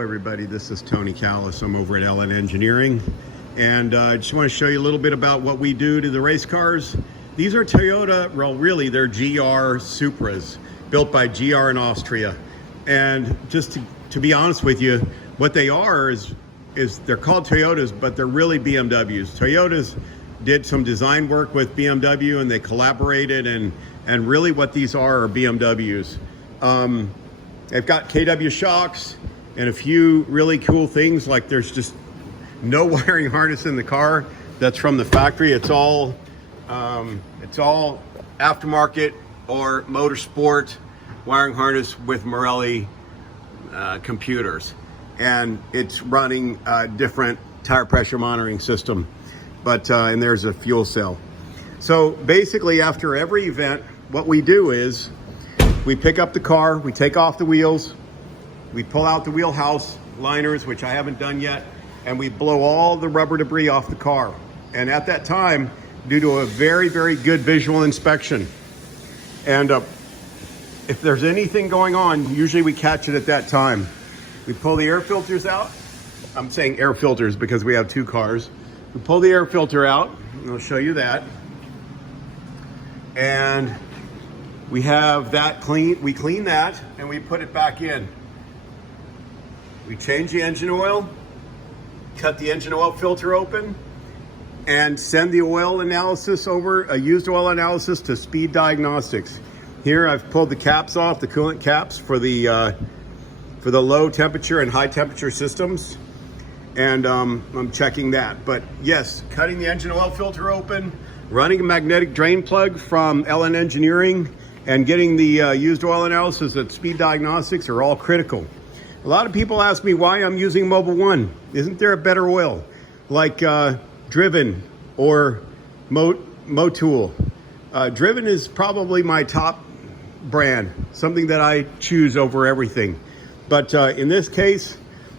everybody, this is Tony Callis. I'm over at LN Engineering, and I just want to show you a little bit about what we do to the race cars. These are Toyota, well really they're GR Supras, built by GR in Austria. And just to be honest with you, what they are is they're called Toyotas, but they're really BMWs. Toyotas did some design work with BMW and they collaborated, and really what these are BMWs. They've got KW shocks and a few really cool things, like there's just no wiring harness in the car. That's from the factory. It's all aftermarket or motorsport wiring harness with Morelli computers, and it's running a different tire pressure monitoring system, but and there's a fuel cell. So basically after every event, what we do is we pick up the car, we take off the wheels, we pull out the wheelhouse liners, which I haven't done yet, and we blow all the rubber debris off the car. And at that time, due to a very, very good visual inspection, and if there's anything going on, usually we catch it at that time. We pull the air filters out. I'm saying air filters because we have two cars. We pull the air filter out, and I'll show you that. And we have that clean, we clean that and we put it back in. We change the engine oil, cut the engine oil filter open, and send the oil analysis over, a used oil analysis, to Speed Diagnostics. Here I've pulled the caps off, the coolant caps for the low temperature and high temperature systems. And I'm checking that. But yes, cutting the engine oil filter open, running a magnetic drain plug from LN Engineering, and getting the used oil analysis at Speed Diagnostics are all critical. A lot of people ask me why I'm using Mobil 1. Isn't there a better oil like Driven or Motul? Driven is probably my top brand, something that I choose over everything. But in this case,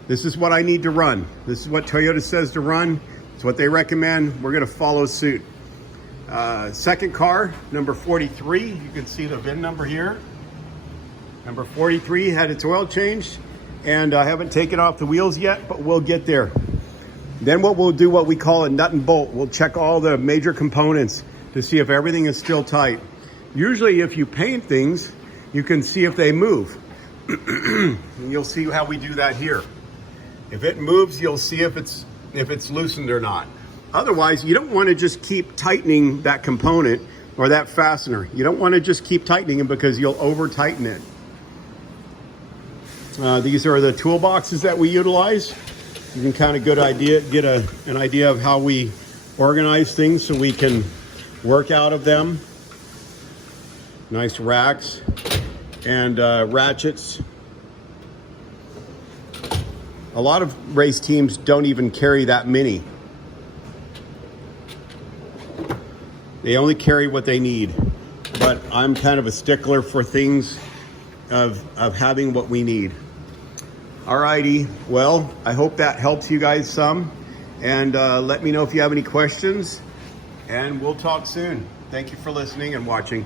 this is what I need to run. This is what Toyota says to run. It's what they recommend. We're gonna follow suit. Second car, number 43. You can see the VIN number here. Number 43 had its oil changed, and I haven't taken off the wheels yet, but we'll get there. Then what we'll do, what we call a nut and bolt. We'll check all the major components to see if everything is still tight. Usually if you paint things, you can see if they move. And you'll see how we do that here. If it moves, you'll see if it's loosened or not. Otherwise, you don't want to just keep tightening that component or that fastener. You don't want to just keep tightening it because you'll over tighten it. These are the toolboxes that we utilize. You can kind of get an idea of how we organize things so we can work out of them. Nice racks and ratchets. A lot of race teams don't even carry that many. They only carry what they need, but I'm kind of a stickler for things of having what we need. Alrighty, well, I hope that helps you guys some, and let me know if you have any questions, and we'll talk soon. Thank you for listening and watching.